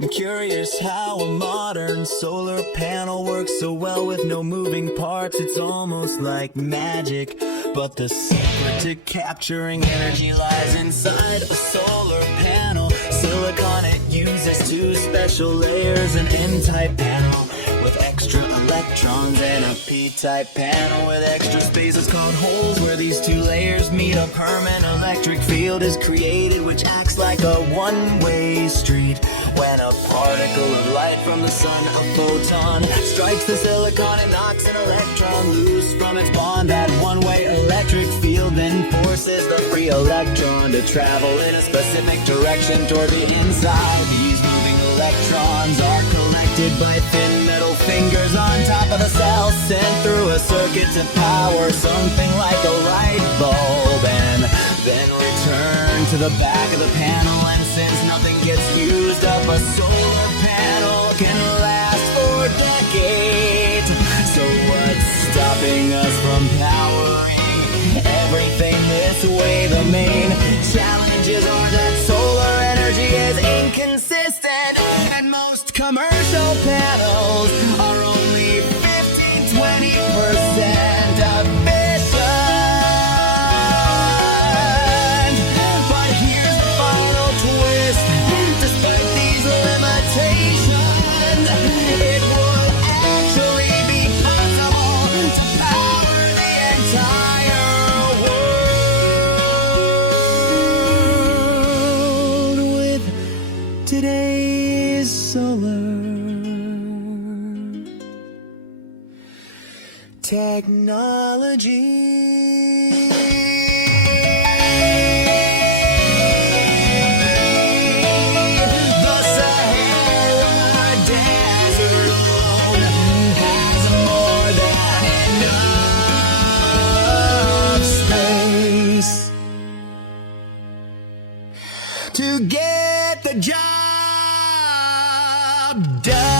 I'm curious how a modern solar panel works so well with no moving parts. It's almost like magic, but the secret to capturing energy lies inside a solar panel. Silicon, it uses two special layers, an N-type panel with extra electrons and a P-type panel with extra spaces called holes. Where these two layers meet, a permanent electric field is created, which acts like a one-way street. When a particle of light from the sun, a photon, strikes the silicon and knocks an electron loose from its bond, that one-way electric field then forces the free electron to travel in a specific direction toward the inside. These moving electrons are collected by thin metal fingers on top of the cell, sent through a circuit to power something like a light bulb, and then return to the back of the panel. And since nothing gets used up, a solar panel can last for decades. So what's stopping us from powering everything this way? The main challenges are that solar energy is inconsistent, and most commercial panels are only 15-20% efficient. But here's the final twist: despite these limitations, it would actually be possible to power the entire world with today's solar technology. The Sahara Desert alone has more than enough space to get the job done.